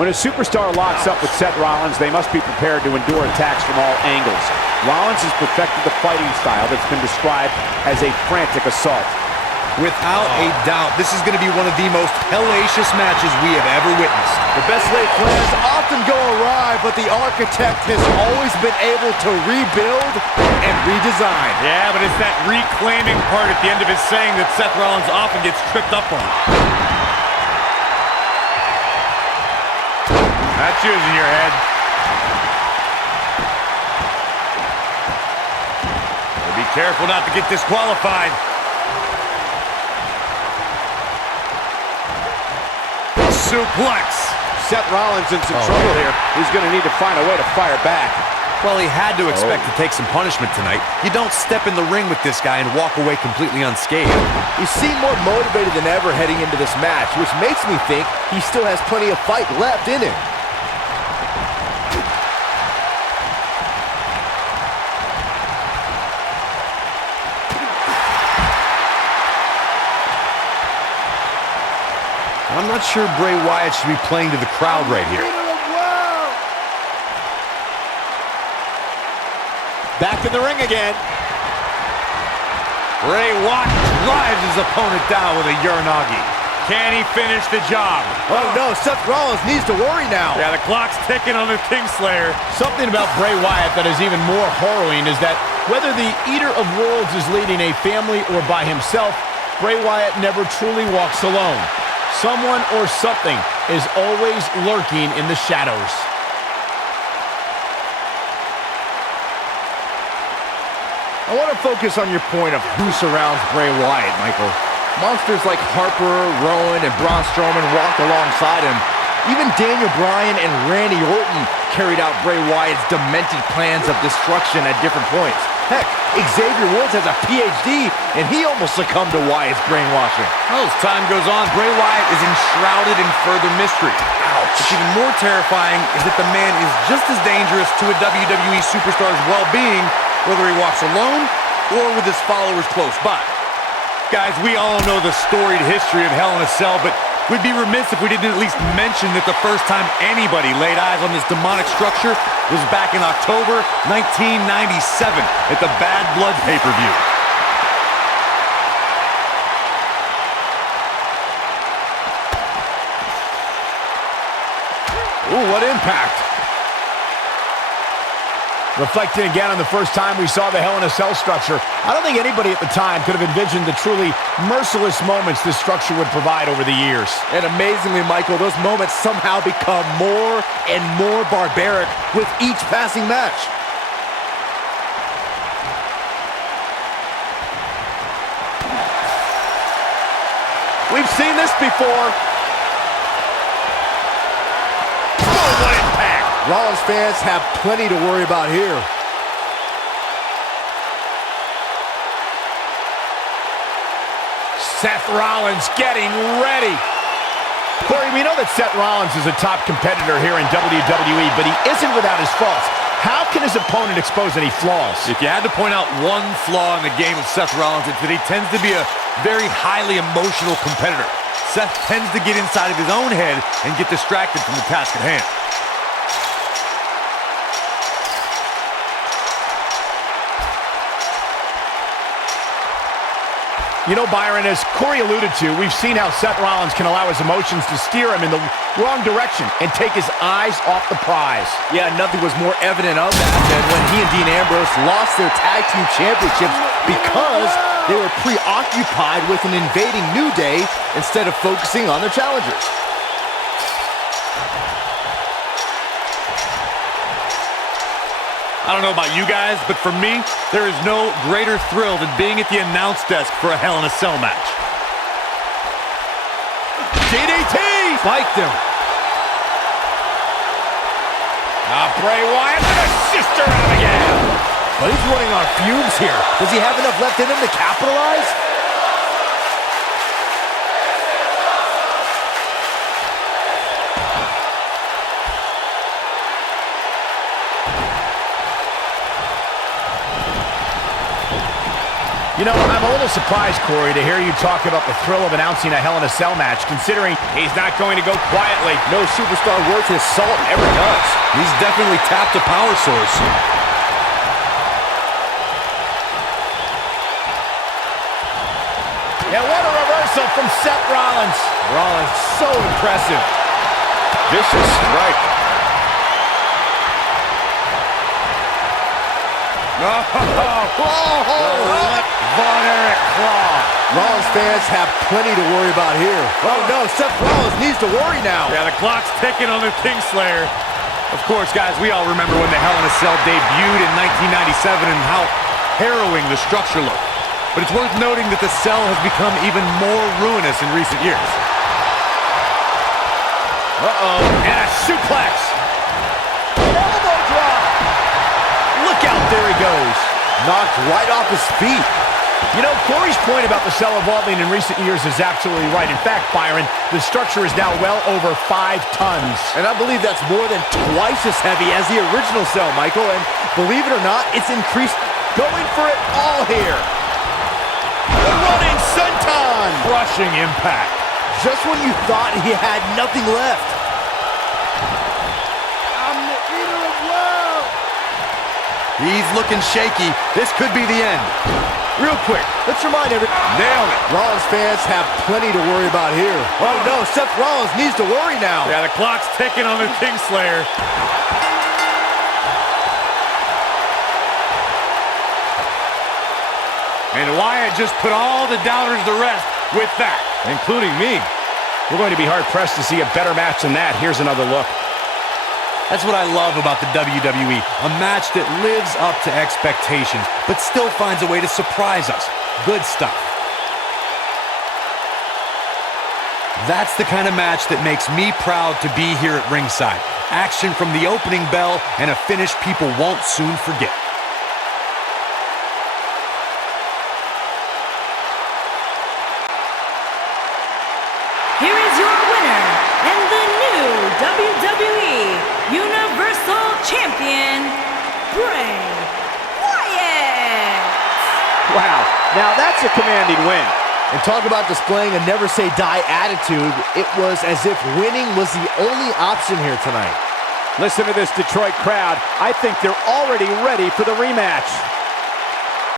When a superstar locks up with Seth Rollins, they must be prepared to endure attacks from all angles. Rollins has perfected the fighting style that's been described as a frantic assault. Without a doubt, this is going to be one of the most hellacious matches we have ever witnessed. The best laid plans often go awry, but the architect has always been able to rebuild and redesign. Yeah, but it's that reclaiming part at the end of his saying that Seth Rollins often gets tripped up on. That's using your head. Be careful not to get disqualified. Suplex. Seth Rollins in some trouble here. He's going to need to find a way to fire back. Well, he had to expect to take some punishment tonight. You don't step in the ring with this guy and walk away completely unscathed. He seemed more motivated than ever heading into this match, which makes me think he still has plenty of fight left in him. I'm not sure Bray Wyatt should be playing to the crowd right here. Back in the ring again. Bray Wyatt drives his opponent down with a Uranagi. Can he finish the job? Oh no, Seth Rollins needs to worry now. Yeah, the clock's ticking on the Kingslayer. Something about Bray Wyatt that is even more harrowing is that whether the Eater of Worlds is leading a family or by himself, Bray Wyatt never truly walks alone. Someone or something is always lurking in the shadows. I want to focus on your point of who surrounds Bray Wyatt, Michael. Monsters like Harper, Rowan, and Braun Strowman walked alongside him. Even Daniel Bryan and Randy Orton carried out Bray Wyatt's demented plans of destruction at different points. Heck, Xavier Woods has a PhD, and he almost succumbed to Wyatt's brainwashing. Well, as time goes on, Bray Wyatt is enshrouded in further mystery. Ouch. What's even more terrifying is that the man is just as dangerous to a WWE superstar's well-being, whether he walks alone or with his followers close by. Guys, we all know the storied history of Hell in a Cell, but we'd be remiss if we didn't at least mention that the first time anybody laid eyes on this demonic structure was back in October 1997 at the Bad Blood pay-per-view. Ooh, what impact. Reflecting again on the first time we saw the Hell in a Cell structure, I don't think anybody at the time could have envisioned the truly merciless moments this structure would provide over the years. And amazingly, Michael, those moments somehow become more and more barbaric with each passing match. We've seen this before. Rollins fans have plenty to worry about here. Seth Rollins getting ready. Corey, we know that Seth Rollins is a top competitor here in WWE, but he isn't without his faults. How can his opponent expose any flaws? If you had to point out one flaw in the game of Seth Rollins, it's that he tends to be a very highly emotional competitor. Seth tends to get inside of his own head and get distracted from the task at hand. You know, Byron, as Corey alluded to, we've seen how Seth Rollins can allow his emotions to steer him in the wrong direction and take his eyes off the prize. Yeah, nothing was more evident of that than when he and Dean Ambrose lost their tag team championships because they were preoccupied with an invading New Day instead of focusing on their challengers. I don't know about you guys, but for me, there is no greater thrill than being at the announce desk for a Hell in a Cell match. DDT! Spiked him. Bray Wyatt with a sister on him again. But he's running on fumes here. Does he have enough left in him to capitalize? You know, I'm a little surprised, Corey, to hear you talk about the thrill of announcing a Hell in a Cell match, considering he's not going to go quietly. No superstar worth his salt ever does. He's definitely tapped a power source. Yeah, what a reversal from Seth Rollins. Rollins, so impressive. Vicious strike. Von Erich Claw. Rollins fans have plenty to worry about here. Oh no, Seth Rollins needs to worry now. Yeah, the clock's ticking on the Kingslayer. Of course, guys, we all remember when the Hell in a Cell debuted in 1997 and how harrowing the structure looked. But it's worth noting that the cell has become even more ruinous in recent years. Uh-oh, and a suplex. An elbow drop. Look out, there he goes. Knocked right off his feet. You know, Corey's point about the cell evolving in recent years is absolutely right. In fact, Byron, the structure is now well over 5 tons. And I believe that's more than twice as heavy as the original cell, Michael. And believe it or not, it's increased. Going for it all here. The running senton. Crushing impact. Just when you thought he had nothing left. I'm the eater of worlds. He's looking shaky. This could be the end. Real quick, let's remind everyone. Nailed it. Rollins fans have plenty to worry about here. Oh no, Seth Rollins needs to worry now. Yeah, the clock's ticking on the Kingslayer. And Wyatt just put all the doubters to rest with that. Including me. We're going to be hard-pressed to see a better match than that. Here's another look. That's what I love about the WWE. A match that lives up to expectations, but still finds a way to surprise us. Good stuff. That's the kind of match that makes me proud to be here at ringside. Action from the opening bell and a finish people won't soon forget. Here is your winner, and the new WWE Universal Champion, Bray Wyatt. Wow, now that's a commanding win. And talk about displaying a never-say-die attitude. It was as if winning was the only option here tonight. Listen to this Detroit crowd. I think they're already ready for the rematch.